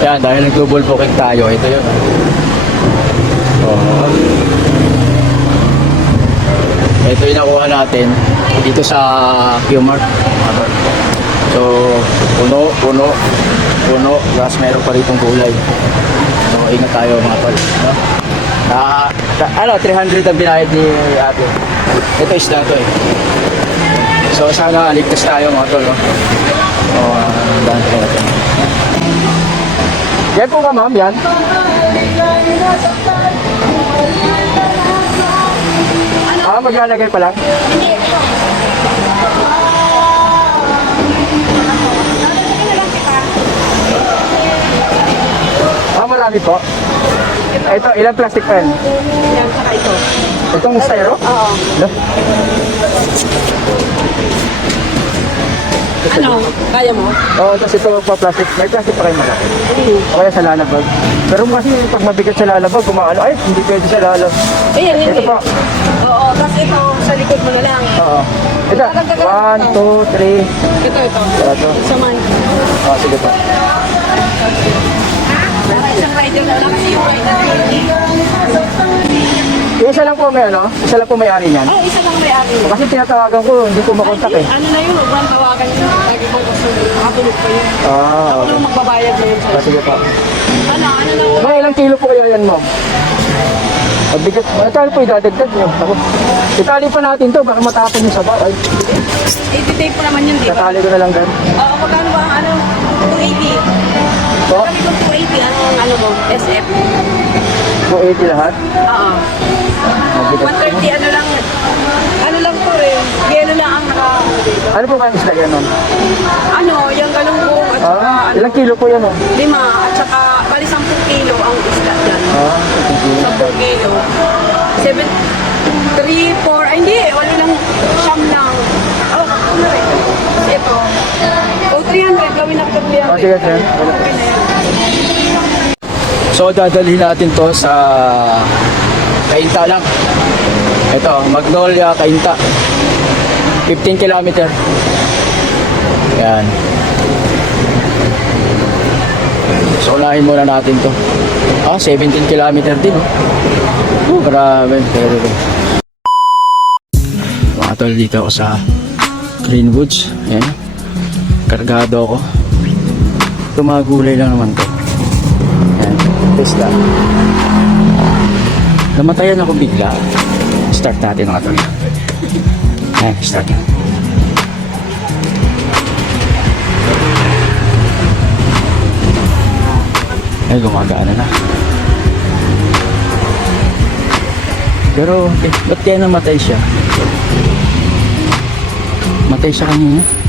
Yan, dahil nag-double booking tayo, ito yun. Oh. Ito yung nakuha natin dito sa Q-Mart. So, puno. Tapos meron pa ritong gulay. So, ingat tayo mga tol. No? 300 ang binayad ni ate. Ito isda to eh. So, sana ligtas tayo mga tol. No? Daan tayo natin. Yan po ka ma'am, yan. Maglalagay pa lang? Marami po. Ito, ilang plastic pen? Yan, saka ito. Itong styro? Oo. Ano? Kaya mo? Oo, tapos ito pa plastic. May plastic pa kayo malaki. O kaya sa lalabag. Pero kasi pag mabigat sa lalabag, kumaano, ay, hindi pwede sa lalabag. Ayan, hindi. Ito po. Oo, tapos ito, sa likod mo na lang. Oo. Ito, 1, 2, 3. Ito. Ito. Isa man. Sige po. Isang rider na lang kasi yung rider. Isa lang po may ano? Isa lang po may-ari niyan? Oh, isa lang may-ari. Kasi tinatawagan ko, hindi ko makontak eh. Ano na yun, huwag mo tawagan yun. Lagi mo gusto makatulog pa yun. Ako lang magbabayad na yun. Sige po. Ano na Mga ilang kilo po kaya yan mo? Mabigat. Matalo po idadagdag nyo. Itali pa natin to, baka matapon yung saba. Ay, i-tape po naman yun, di ba? tatali ko na lang din. Oo, magkano ba ang 280? Po? Kami kung 280, ano mo, SF? 280 lahat? Oo. Mabigat. 130, ano lang po eh. Yelo lang ang Ano po kayang isla yan nun? yung galunggong at saka, Ilang kilo po yan oh? 5 at saka, bali 10 kilo ang isda dyan. 10 kilo. 7, 3, 4, ay hindi, wala lang, siyam lang. Oh, ako na rin. Ito. 300, gawin na kita 300. Sige, sir. Okay na yan. So, dadalhin natin to sa Cainta lang. Ito, Magnolia, Cainta. 15 kilometer. Yan. So, unahin muna natin to. 17 kilometer din. Grabe. Mga tol, dito ako sa Greenwoods. Yan. Kargado ako. Ito mga gulay lang naman to. Yan. Tesla. Namatayan ako bigla. Start natin mga tol. Ayan, start na. Ay, gumagana na. Pero, ba't kaya namatay siya? Matay siya kanina.